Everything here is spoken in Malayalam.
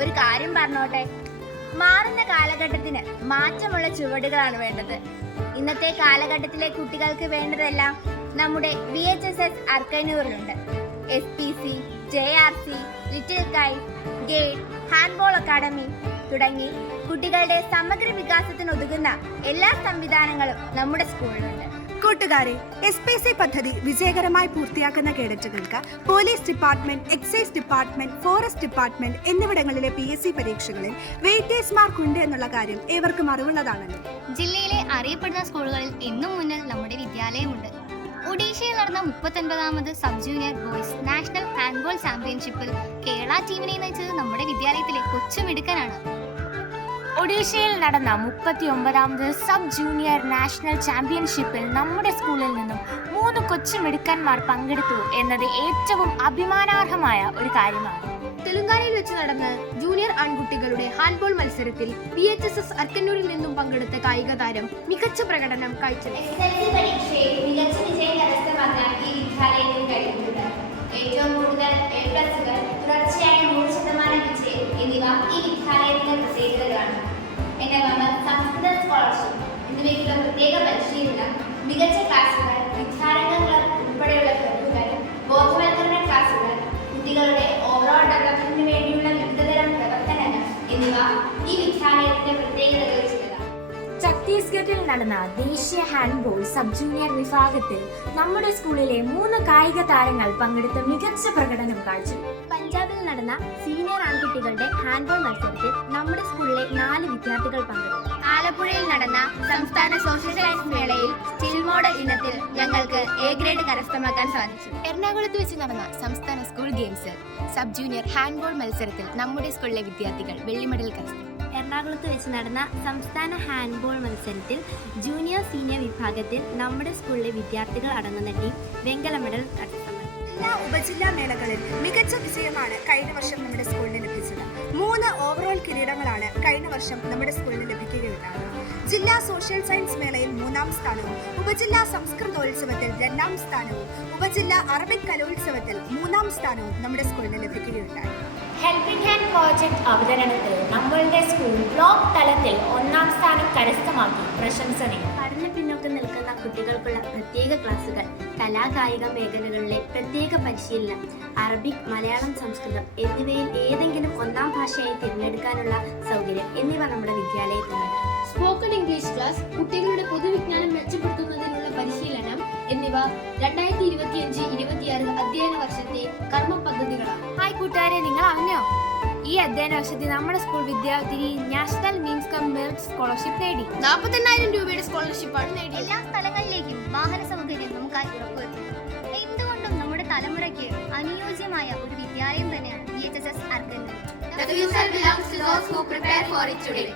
ഒരു കാര്യം പറഞ്ഞോട്ടെ? മാറുന്ന കാലഘട്ടത്തിന് മാറ്റമുള്ള ചുവടുകളാണ് വേണ്ടത്. ഇന്നത്തെ കാലഘട്ടത്തിലെ കുട്ടികൾക്ക് വേണ്ടതെല്ലാം നമ്മുടെ V H S S അർക്കനൂറിലുണ്ട്. S P C J R C little കൈ ഗേഡ് ഹാൻഡ്ബോൾ അക്കാഡമി തുടങ്ങി കുട്ടികളുടെ സമഗ്ര വികാസത്തിന് ഒതുങ്ങുന്ന എല്ലാ സംവിധാനങ്ങളും നമ്മുടെ സ്കൂളിലുണ്ട്. കൂട്ടുകാരെ എസ് പി സി പദ്ധതി വിജയകരമായി പൂർത്തിയാക്കുന്ന കേഡറ്റുകൾക്ക് police department excise department forest department എന്നിവിടങ്ങളിലെ പി എസ് സി പരീക്ഷകളിൽ വെയിറ്റേഴ്സ് മാർക്ക് ഉണ്ട് എന്നുള്ള കാര്യം ഏവർക്കും അറിവുള്ളതാണല്ലോ. ജില്ലയിലെ അറിയപ്പെടുന്ന സ്കൂളുകളിൽ എന്നും മുന്നിൽ നമ്മുടെ വിദ്യാലയമുണ്ട്. ഒഡീഷയിൽ നടന്ന മുപ്പത്തൊൻപതാമത് sub junior boys national handball ചാമ്പ്യൻഷിപ്പിൽ കേരള ടീമിനെ നയിച്ചത് നമ്മുടെ വിദ്യാലയത്തിലെ കൊച്ചുമിടുക്കനാണ്. ഒഡീഷയിൽ നടന്ന മുപ്പത്തി ഒമ്പതാമത് സബ് ജൂനിയർ നാഷണൽ ചാമ്പ്യൻഷിപ്പിൽ നമ്മുടെ സ്കൂളിൽ നിന്നും മൂന്ന് കൊച്ചുമിടുക്കന്മാർ പങ്കെടുത്തു എന്നത് ഏറ്റവും അഭിമാനാർഹമായ ഒരു കാര്യമാണ്. തെലുങ്കാനയിൽ വെച്ച് നടന്ന ജൂനിയർ ആൺകുട്ടികളുടെ ഹാൻഡ്ബോൾ മത്സരത്തിൽ പി എച്ച് എസ് എസ് അർക്കന്നൂരിൽ നിന്നും പങ്കെടുത്ത കായിക താരം മികച്ച പ്രകടനം കാഴ്ചവെച്ചു. മികച്ച വിജയം കരസ്ഥമാക്കാൻ ഈ വിദ്യാലയത്തിന് ഏറ്റവും കൂടുതൽ എ പ്ലസുകൾ തുടർച്ചയായ നൂറ് ശതമാനം വിജയം എന്നിവ ഈ വിദ്യാലയത്തിന്റെ പ്രത്യേകതകളാണ്. എന്റെ മമ്മ സംസ്കൃത സ്കോളർഷിപ്പ് എന്നിവയ്ക്കുള്ള പ്രത്യേക പരിശീലനം മികച്ച ക്ലാസുകൾ വിദ്യാരംഗങ്ങൾ ഉൾപ്പെടെയുള്ള കഴിവുകൾ ബോധവൽക്കരണ ക്ലാസുകൾ കുട്ടികളുടെ ഓവറോൾ ഡെവലപ്മെന്റിന് വേണ്ടിയുള്ള വിവിധതരം പ്രവർത്തനങ്ങൾ എന്നിവ ഈ വിദ്യാലയത്തിന്റെ പ്രത്യേകതകൾ ഛത്തീസ്ഗഡിൽ നടന്ന ദേശീയ ഹാൻഡ്ബോൾ സബ് ജൂനിയർ വിഭാഗത്തിൽ നമ്മുടെ സ്കൂളിലെ മൂന്ന് കായിക താരങ്ങൾ പങ്കെടുത്ത മികച്ച പ്രകടനം കാഴ്ച. പഞ്ചാബിൽ നടന്ന സീനിയർ ആൺകുട്ടികളുടെ ഹാൻഡ്ബോൾ മത്സരത്തിൽ നമ്മുടെ സ്കൂളിലെ നാല് വിദ്യാർത്ഥികൾ പങ്കെടുത്തു. ആലപ്പുഴയിൽ നടന്ന സംസ്ഥാന സോഷ്യൽ സയൻസ് മേളയിൽ സ്റ്റിൽ മോഡൽ ഇനത്തിൽ ഞങ്ങൾക്ക് എ ഗ്രേഡ് കരസ്ഥമാക്കാൻ സാധിച്ചു. എറണാകുളത്ത് വെച്ച് നടന്ന സംസ്ഥാന സ്കൂൾ ഗെയിംസിൽ സബ് ജൂനിയർ ഹാൻഡ്ബോൾ മത്സരത്തിൽ നമ്മുടെ സ്കൂളിലെ വിദ്യാർത്ഥികൾ വെള്ളി മെഡൽ കരസ്ഥമാക്കി എറണാകുളത്ത് വെച്ച് നടന്ന സംസ്ഥാന ഹാൻഡ്ബോൾ മത്സരത്തിൽ ജൂനിയർ സീനിയർ വിഭാഗത്തിൽ നമ്മുടെ സ്കൂളിലെ വിദ്യാർത്ഥികൾ അടങ്ങുന്ന ടീം വെങ്കല മെഡൽ കരസ്ഥമാക്കി. ജില്ലാ ഉപജില്ലാ മേളകളിൽ മികച്ച വിജയമാണ് കഴിഞ്ഞ വർഷം കിരീടങ്ങളാണ് കഴിഞ്ഞ വർഷം നമ്മുടെ സ്കൂളിന് ലഭിക്കുകയുണ്ടായത്. ജില്ലാ സോഷ്യൽ സയൻസ് മേളയിൽ മൂന്നാം സ്ഥാനവും ഉപജില്ലാ സംസ്കൃതോത്സവത്തിൽ രണ്ടാം സ്ഥാനവും ഉപജില്ലാ അറബിക് കലോത്സവത്തിൽ മൂന്നാം സ്ഥാനവും നമ്മുടെ സ്കൂളിന് ലഭിക്കുകയുണ്ടായി. ഹെൽപ്പിംഗ് ഹാൻഡ് പ്രോജക്റ്റ് അവതരണത്തിൽ നമ്മളുടെ സ്കൂൾ ബ്ലോക്ക് തലത്തിൽ കരസ്ഥമാക്കി പ്രശംസനീയം പഠന പിന്നോക്കം നിൽക്കുന്ന കുട്ടികൾക്കുള്ള പ്രത്യേക ക്ലാസുകൾ കലാകായിക മേഖലകളിലെ പ്രത്യേക പരിശീലനം അറബിക് മലയാളം സംസ്കൃതം എന്നിവയിൽ ഏതെങ്കിലും ഒന്നാം ഭാഷയായി തിരഞ്ഞെടുക്കാനുള്ള സൗകര്യം എന്നിവ നമ്മുടെ വിദ്യാലയത്തിലുണ്ട് സ്പോക്കൺ ഇംഗ്ലീഷ് ക്ലാസ് കുട്ടികളുടെ പൊതുവിജ്ഞാനം മെച്ചപ്പെടുത്തുന്നതിനുള്ള പരിശീലനം എന്നിവ രണ്ടായിരത്തി ഇരുപത്തിയഞ്ച് ഇരുപത്തിയാറ് അധ്യയന വർഷത്തെ കർമ്മ പദ്ധതികളാണ്. ഹായ് കൂട്ടുകാരെ നിങ്ങൾ ഈ അധ്യയന വർഷത്തിൽ നമ്മുടെ സ്കൂൾ വിദ്യാർത്ഥിനി national means cum merit scholarship നേടി. നാൽപ്പത്തെണ്ണായിരം രൂപയുടെ ആണ് നേടിയത്. എല്ലാ സ്ഥലങ്ങളിലേക്കും വാഹന സൗകര്യം നമുക്കായി ഉറപ്പുവരുത്തുന്നു എന്തുകൊണ്ടും നമ്മുടെ തലമുറയ്ക്ക് അനുയോജ്യമായ ഒരു വിദ്യാലയം തന്നെയാണ് B H S S Arkannoor The future belongs to those who prepare for it today.